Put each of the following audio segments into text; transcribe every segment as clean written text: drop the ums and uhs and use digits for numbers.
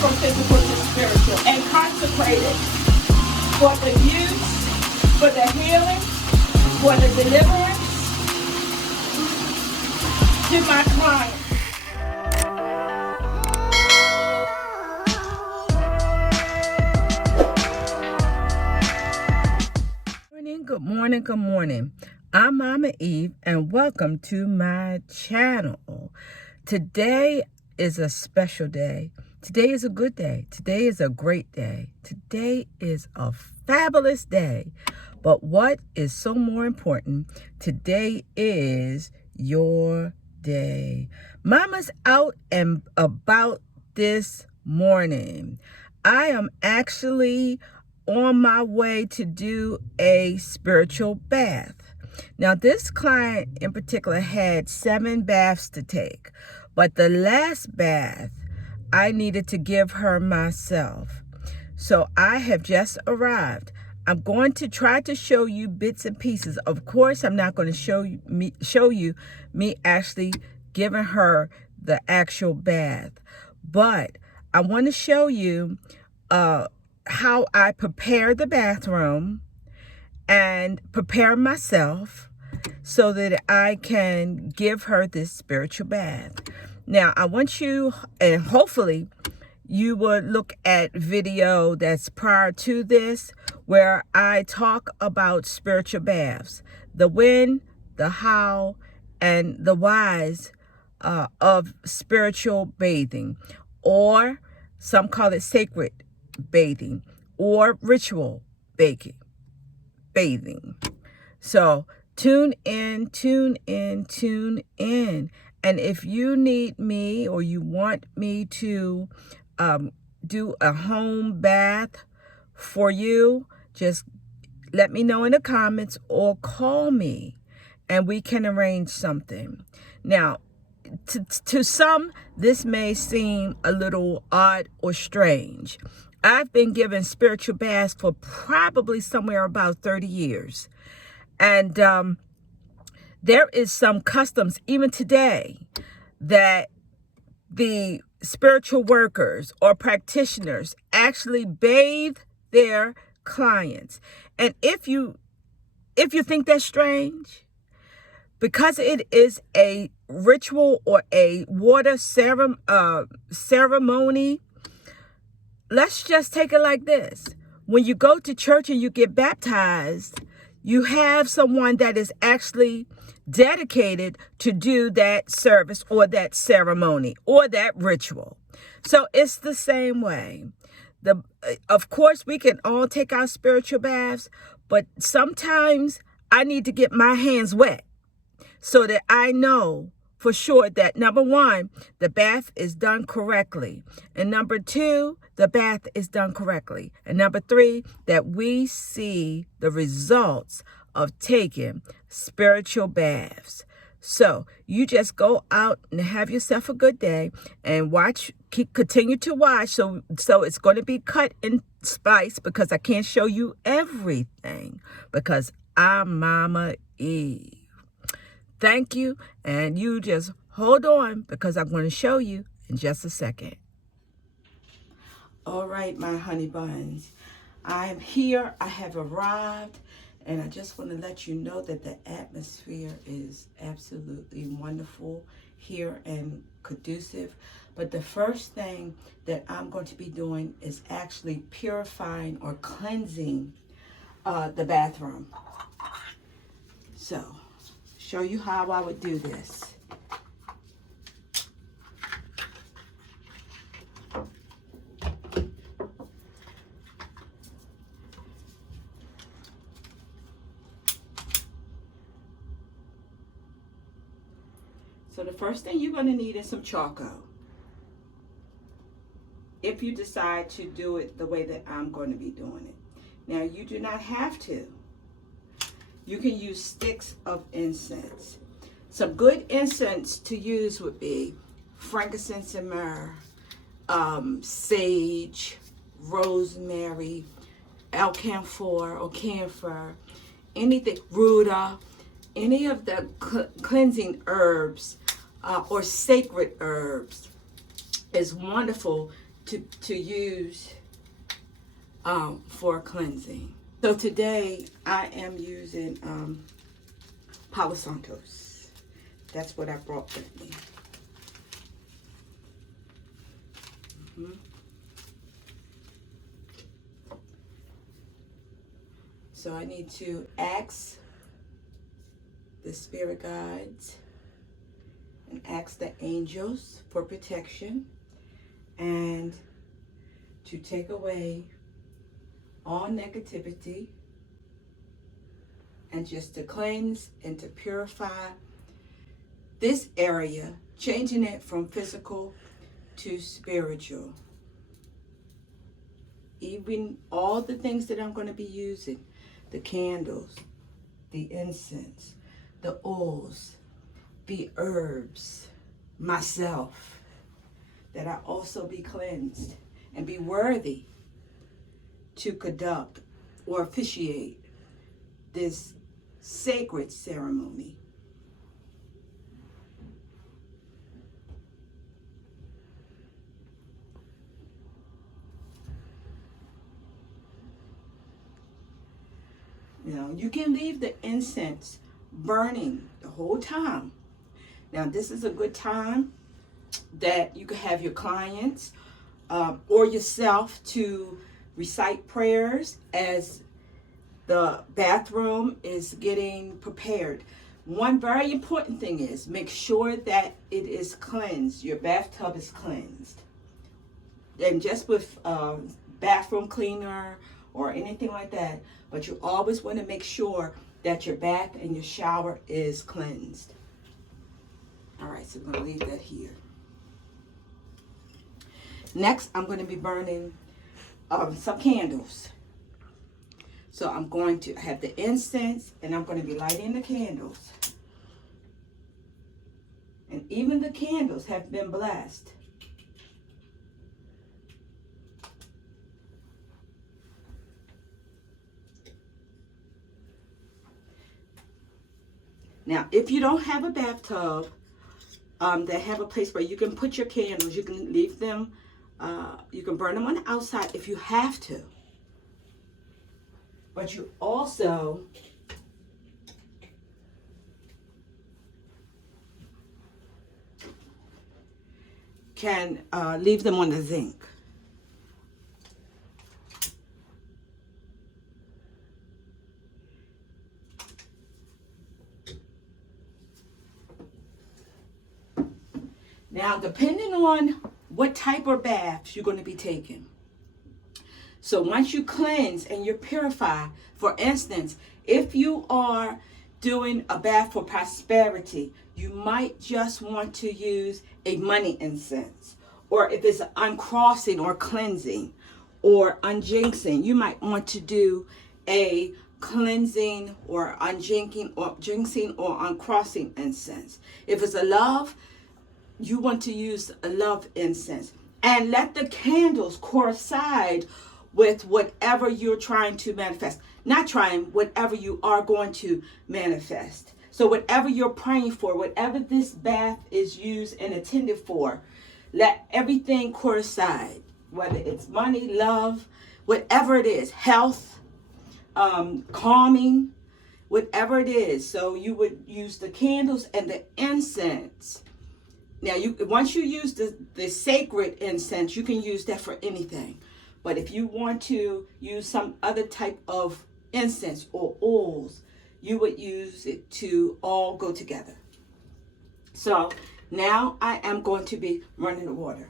from physical to spiritual, and consecrate it for the use, for the healing, for the deliverance to my clients. Good morning, good morning. I'm Mama Eve, and welcome to my channel. Today is a special day. Today is a good day. Today is a great day. Today is a fabulous day. But what is so more important, today is your day. Mama's out and about this morning. I am actually on my way to do a spiritual bath. Now, this client in particular had 7 baths to take, but the last bath I needed to give her myself. So I have just arrived. I'm going to try to show you bits and pieces. Of course, I'm not going to show you me actually giving her the actual bath, but I want to show you how I prepare the bathroom and prepare myself so that I can give her this spiritual bath. Now, I want you, and hopefully you would look at video that's prior to this, where I talk about spiritual baths, the when, the how, and the whys of spiritual bathing, or some call it sacred bathing or ritual bathing. So tune in. And if you need me or you want me to do a home bath for you, just let me know in the comments or call me and we can arrange something. Now, to some, this may seem a little odd or strange. I've been giving spiritual baths for probably somewhere about 30 years. And there is some customs even today that the spiritual workers or practitioners actually bathe their clients. And if you think that's strange, because it is a ritual or a water ceremony, let's just take it like this. When you go to church and you get baptized, you have someone that is actually dedicated to do that service or that ceremony or that ritual. So it's the same way. Of course, we can all take our spiritual baths, but sometimes I need to get my hands wet so that I know for sure that, number one, the bath is done correctly. And number two, the bath is done correctly. And number three, that we see the results of taking spiritual baths. So you just go out and have yourself a good day and continue to watch. So it's going to be cut in splice because I can't show you everything because I'm Mama Eve. Thank you, and you just hold on because I'm going to show you in just a second. All right, my honey buns, I'm here. I have arrived, and I just want to let you know that the atmosphere is absolutely wonderful here and conducive. But the first thing that I'm going to be doing is actually purifying or cleansing the bathroom. So, show you how I would do this. So the first thing you're going to need is some charcoal. If you decide to do it the way that I'm going to be doing it. Now, you do not have to. You can use sticks of incense. Some good incense to use would be frankincense and myrrh, sage, rosemary, camphor or camphor, anything, ruta, any of the cleansing herbs or sacred herbs is wonderful to use for cleansing. So today I am using Palo Santos. That's what I brought with me. So I need to ask the spirit guides and ask the angels for protection and to take away all negativity and just to cleanse and to purify this area, changing it from physical to spiritual. Even all the things that I'm going to be using, the candles, the incense, the oils, the herbs, myself, that I also be cleansed and be worthy to conduct or officiate this sacred ceremony. You know, you can leave the incense burning the whole time. Now, this is a good time that you can have your clients or yourself to recite prayers as the bathroom is getting prepared. One very important thing is make sure that it is cleansed. Your bathtub is cleansed. And just with bathroom cleaner or anything like that, but you always want to make sure that your bath and your shower is cleansed. All right, so I'm going to leave that here. Next, I'm going to be burning some candles. So I'm going to have the incense and I'm going to be lighting the candles. And even the candles have been blessed. Now, if you don't have a bathtub, they have a place where you can put your candles. You can leave them, you can burn them on the outside if you have to. But you also can leave them on the zinc. Now, depending on what type of baths you're going to be taking. So once you cleanse and you purify, for instance, if you are doing a bath for prosperity, you might just want to use a money incense. Or if it's uncrossing or cleansing or unjinxing, you might want to do a cleansing or unjinxing or uncrossing incense. If it's a love, you want to use a love incense. And let the candles coincide with whatever you're trying to manifest. Not trying, whatever you are going to manifest. So whatever you're praying for, whatever this bath is used and intended for, let everything coincide. Whether it's money, love, whatever it is, health, calming, whatever it is. So you would use the candles and the incense. Now, once you use the sacred incense, you can use that for anything. But if you want to use some other type of incense or oils, you would use it to all go together. So now I am going to be running the water.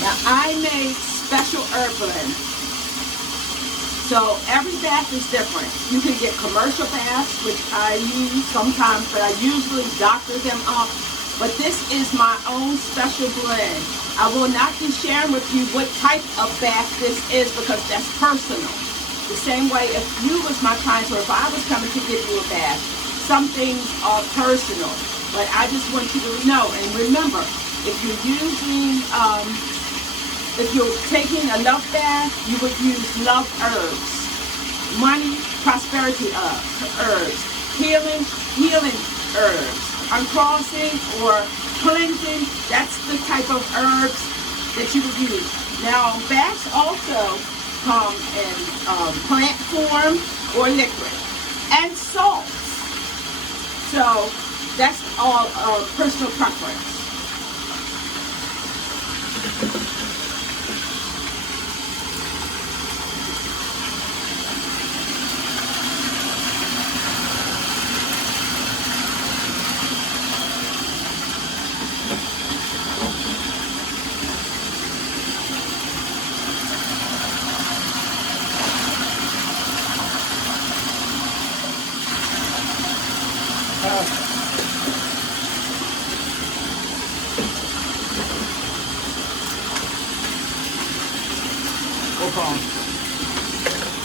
Now I made special herb blends. So every bath is different. You can get commercial baths, which I use sometimes, but I usually doctor them up. But this is my own special blend. I will not be sharing with you what type of bath this is because that's personal. The same way if you was my client or if I was coming to give you a bath, some things are personal. But I just want you to know and remember, if you're using If you're taking a love bath, you would use love herbs. Money, prosperity herbs. Healing herbs. Uncrossing or cleansing, that's the type of herbs that you would use. Now, baths also come in plant form or liquid. And salts. So, that's all personal preference.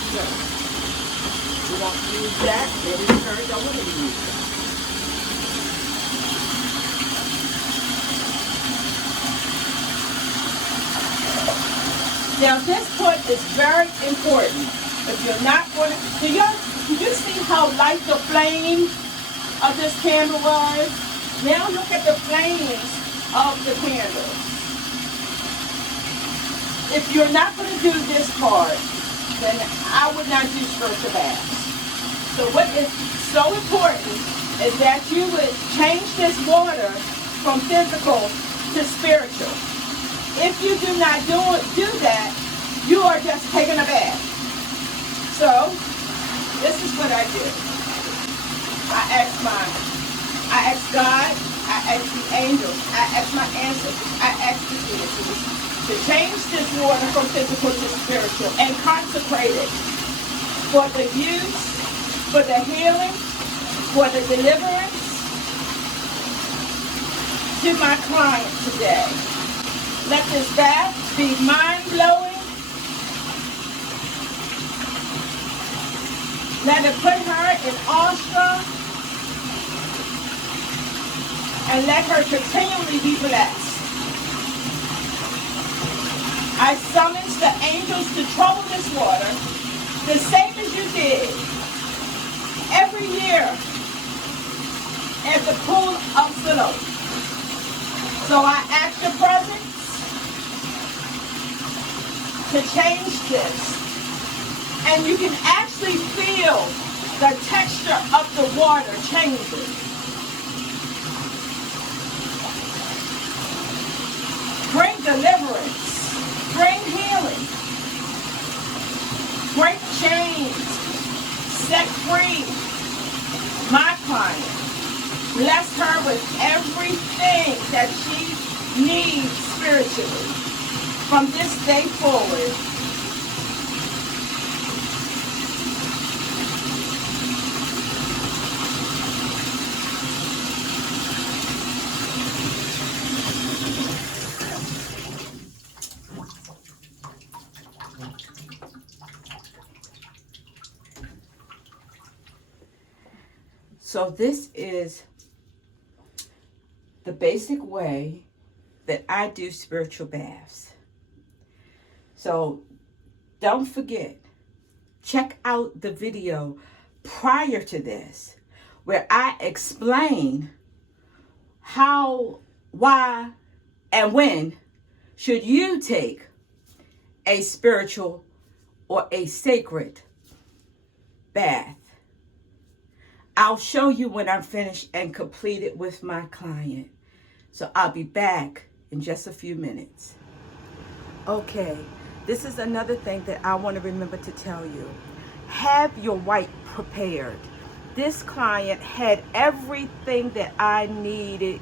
So, we won't use that, then we turn it over to use it. Now this point is very important. If you're not going to, do you see how light the flame of this candle was? Now look at the flames of the candle. If you're not going to do this part, then I would not do spiritual baths. So what is so important is that you would change this water from physical to spiritual. If you do not do that, you are just taking a bath. So this is what I do. I ask God, I ask the angels, I ask my ancestors, I ask the deities to change this water from physical to spiritual and consecrate it for the use, for the healing, for the deliverance to my client today. Let this bath be mind-blowing. Let it put her in awestruck and let her continually be blessed. I summons the angels to trouble this water, the same as you did every year at the pool of Siloam. So I ask your presence to change this. And you can actually feel the texture of the water changing. Bring deliverance. Bring healing. Break chains. Set free my client. Bless her with everything that she needs spiritually from this day forward. So this is the basic way that I do spiritual baths. So don't forget, check out the video prior to this where I explain how, why, and when should you take a spiritual or a sacred bath. I'll show you when I'm finished and completed with my client. So I'll be back in just a few minutes. Okay, this is another thing that I want to remember to tell you. Have your white prepared. This client had everything that I needed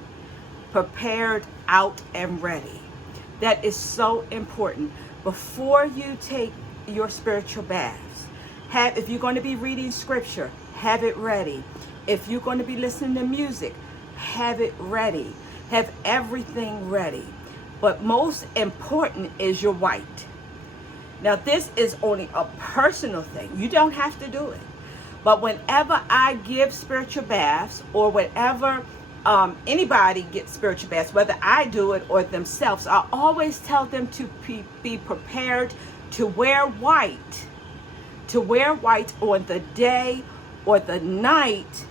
prepared, out, and ready. That is so important. Before you take your spiritual baths, if you're going to be reading scripture, have it ready. If you're going to be listening to music, have it ready. Have everything ready. But most important is your white. Now, this is only a personal thing. You don't have to do it. But whenever I give spiritual baths or whenever anybody gets spiritual baths, whether I do it or themselves, I always tell them to be prepared to wear white. To wear white on the day or the night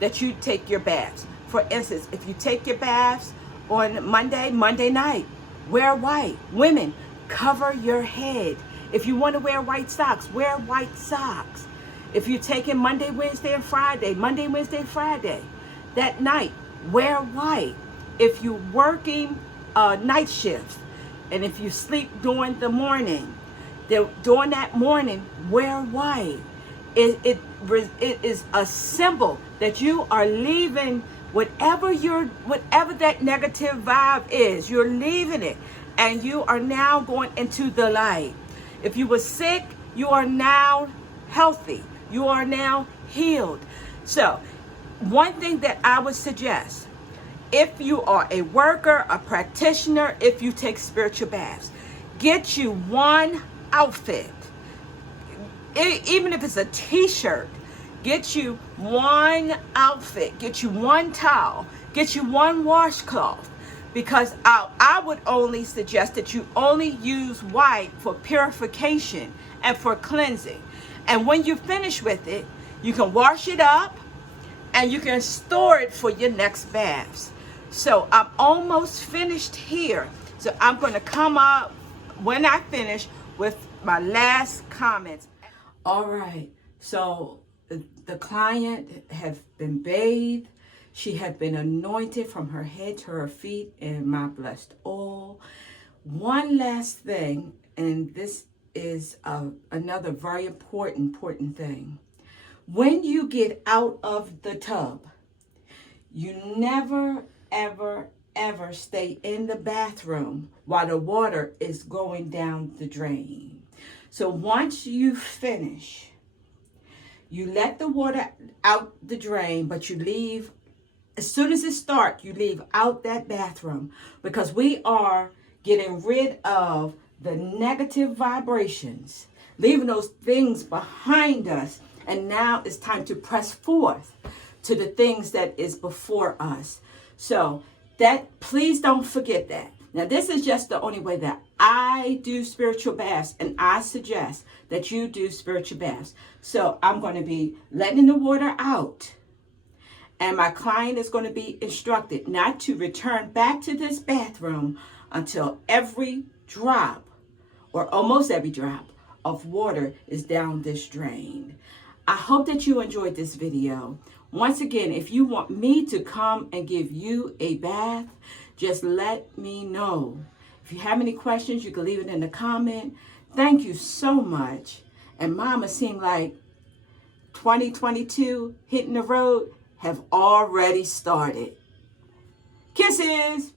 that you take your baths. For instance, if you take your baths on Monday night, wear white. Women, cover your head. If you want to wear white socks, wear white socks. If you're taking Monday, Wednesday, and Friday, that night, wear white. If you're working night shifts, and if you sleep during the morning, during that morning, wear white. It is a symbol that you are leaving whatever that negative vibe is. You're leaving it, and you are now going into the light. If you were sick, you are now healthy. You are now healed. So, one thing that I would suggest, if you are a worker, a practitioner, if you take spiritual baths, get you one outfit. Even if it's a t-shirt, get you one outfit, get you one towel, get you one washcloth, because I would only suggest that you only use white for purification and for cleansing. And when you finish with it, you can wash it up and you can store it for your next baths. So I'm almost finished here. So I'm going to come up when I finish with my last comments. All right, so the client has been bathed. She had been anointed from her head to her feet in my blessed oil. One last thing, and this is another very important thing. When you get out of the tub, you never, ever stay in the bathroom while the water is going down the drain. So once you finish, you let the water out the drain, but you leave, as soon as it starts, you leave out that bathroom, because we are getting rid of the negative vibrations, leaving those things behind us. And now it's time to press forth to the things that is before us. So that, please don't forget that. Now, this is just the only way that I do spiritual baths, and I suggest that you do spiritual baths. So I'm going to be letting the water out, and my client is going to be instructed not to return back to this bathroom until every drop, or almost every drop, of water is down this drain. I hope that you enjoyed this video. Once again, if you want me to come and give you a bath, just let me know. If you have any questions, you can leave it in the comment. Thank you so much. And Mama, seemed like 2022 hitting the road have already started. Kisses.